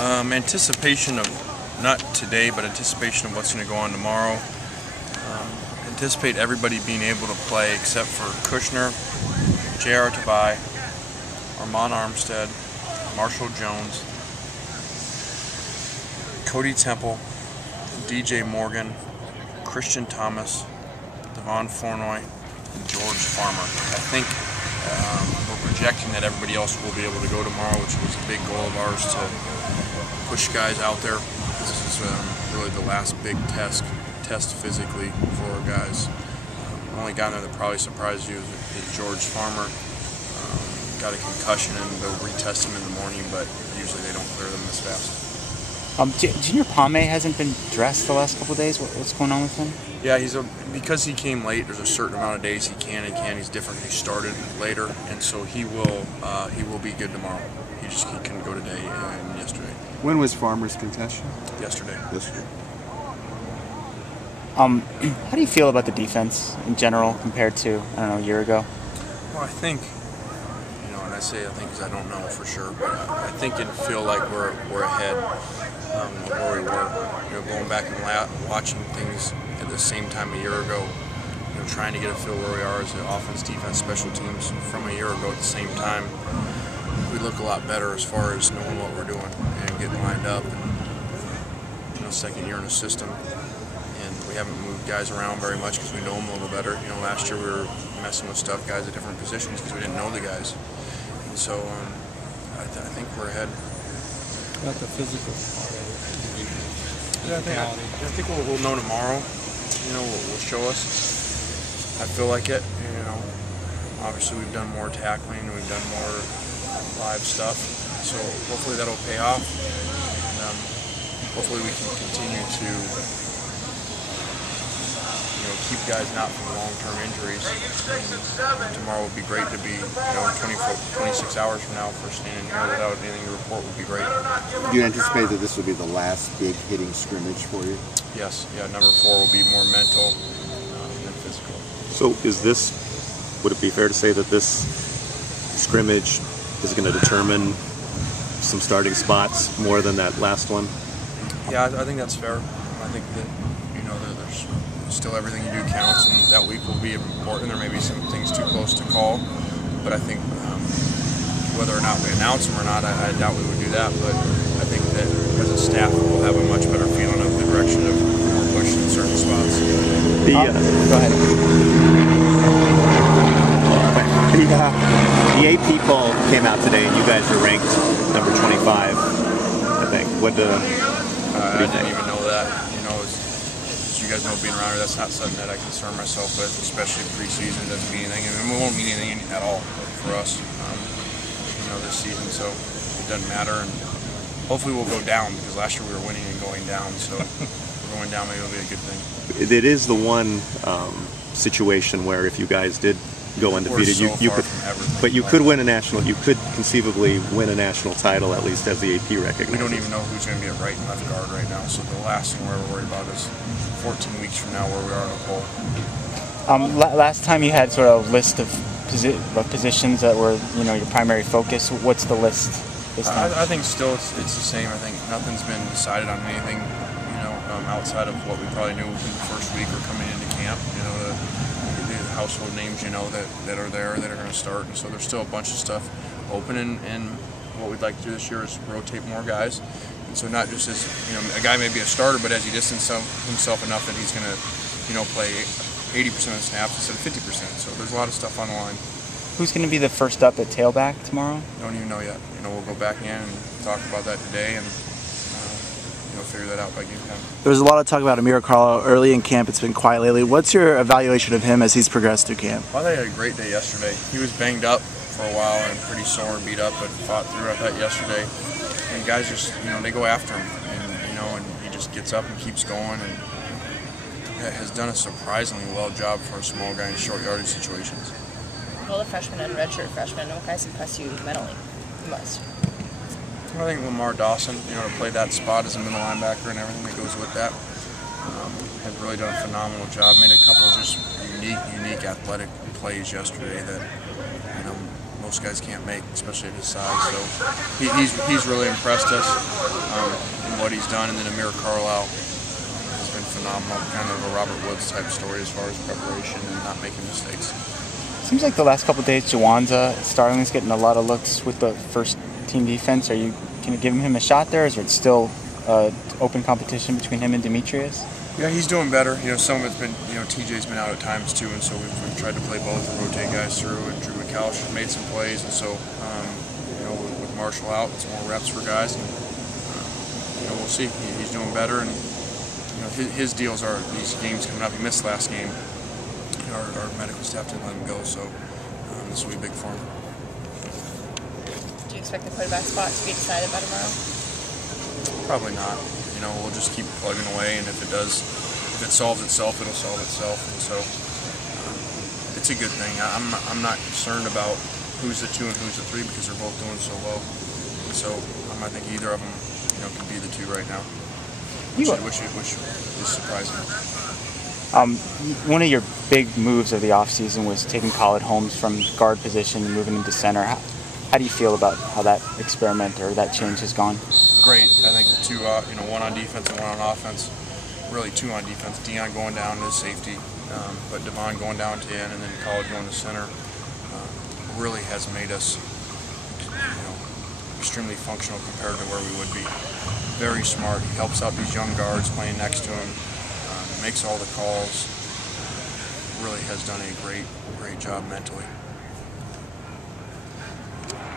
Anticipation of, not today, but anticipation of what's going to go on tomorrow. Anticipate everybody being able to play except for Kushner, J.R. Tabai, Armand Armstead, Marshall Jones, Cody Temple, DJ Morgan, Christian Thomas, Devon Flournoy, and George Farmer. I think we're projecting that everybody else will be able to go tomorrow, which was a big goal of ours to push guys out there. This is really the last big test physically for our guys. The only guy there that probably surprised you is George Farmer. Got a concussion and they'll retest him in the morning, but usually they don't clear them this fast. Junior Palme hasn't been dressed the last couple of days. What's going on with him? Yeah, because he came late. There's a certain amount of days he can and can't. He's different. He started later, and so he will be good tomorrow. He couldn't go today and yesterday. When was Farmer's concussion? Yesterday. How do you feel about the defense in general compared to, I don't know, a year ago? Well, I think, and I say I think because I don't know for sure, but I think it'd feel like we're ahead of where we were. Going back and watching things at the same time a year ago, trying to get a feel where we are as an offense, defense, special teams from a year ago at the same time. We look a lot better as far as knowing what we're doing and getting lined up. And, second year in the system, and we haven't moved guys around very much because we know them a little better. Last year we were messing with guys at different positions because we didn't know the guys. And so I think we're ahead. About the physical part of it. Yeah, I think we'll know tomorrow. Will show us. I feel like it. Obviously we've done more tackling and we've done more live stuff. So hopefully that'll pay off. And hopefully we can continue to keep guys not from long-term injuries. And tomorrow would be great to be 26 hours from now for standing here without anything to report would be great. Do you anticipate that this will be the last big hitting scrimmage for you? Yes. Yeah, number 4 will be more mental than physical. So would it be fair to say that this scrimmage is going to determine some starting spots more than that last one? Yeah, I think that's fair. I think that there's still everything you do counts, and that week will be important. There may be some things too close to call, but I think whether or not we announce them or not, I doubt we would do that. But I think that as a staff, we'll have a much better feeling of the direction of more push in certain spots. Go ahead. The AP poll came out today, and you guys are ranked number 25, I think. I didn't even know that. As you guys know, being around here, that's not something that I concern myself with, especially preseason. It doesn't mean anything. I mean, we won't mean anything at all for us, this season. So it doesn't matter. And hopefully we'll go down because last year we were winning and going down. So if we're going down, maybe it'll be a good thing. It is the one situation where if you guys did go undefeated, you could win a national. You could conceivably win a national title, at least as the AP recognizes. We don't even know who's going to be at right and left guard right now. So the last thing we're ever worried about is 14 weeks from now where we are in the poll. Last time you had sort of a list of positions that were your primary focus. What's the list this time? I think still it's the same. I think nothing's been decided on anything outside of what we probably knew in the first week or coming into camp. The household names that are there that are going to start, and so there's still a bunch of stuff open. And what we'd like to do this year is rotate more guys. And so not just as a guy may be a starter, but as he distance himself enough that he's going to play 80% of the snaps instead of 50%. So there's a lot of stuff on the line. Who's going to be the first up at tailback tomorrow? Don't even know yet. We'll go back in and talk about that today and figure that out by game time. There was a lot of talk about Amir Carlo early in camp. It's been quiet lately. What's your evaluation of him as he's progressed through camp? Well, I thought he had a great day yesterday. He was banged up for a while and pretty sore and beat up, but fought through. I thought yesterday, and guys just they go after him, and he just gets up and keeps going, and has done a surprisingly well job for a small guy in short yardage situations. All the freshmen and redshirt freshmen, what guys impress you mentally the most? I think Lamar Dawson, to play that spot as a middle linebacker and everything that goes with that, has really done a phenomenal job. Made a couple of just unique athletic plays yesterday that most guys can't make, especially at his size. So he's really impressed us in what he's done. And then Amir Carlisle has been phenomenal, kind of a Robert Woods type story as far as preparation and not making mistakes. Seems like the last couple of days, Jawanza Starling's getting a lot of looks with the first team defense. Can you give him a shot there, or is it still open competition between him and Demetrius? Yeah, he's doing better. Some of it's been, TJ's been out at times too, and so we've tried to play both and rotate guys through. And Drew McCallish has made some plays, and so with Marshall out, it's more reps for guys. And we'll see. He's doing better, and his deals are these games coming up. He missed last game. Our medical staff didn't let him go, so this will be big for him. Do you expect the quarterback spot to be decided by tomorrow? Probably not. We'll just keep plugging away, and if it solves itself, it'll solve itself. And so it's a good thing. I'm not concerned about who's the 2 and who's the 3 because they're both doing so well. And so I think either of them, can be the 2 right now, which is surprising. One of your big moves of the offseason was taking Khalid Holmes from guard position and moving him to center. How do you feel about how that experiment or that change has gone? Great. I think the 2, one on defense and one on offense. Really 2 on defense. Dion going down to safety, but Devon going down to end, and then Khalid going to center. Really has made us, extremely functional compared to where we would be. Very smart. He helps out these young guards playing next to him. Makes all the calls. Really has done a great job mentally.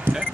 Okay.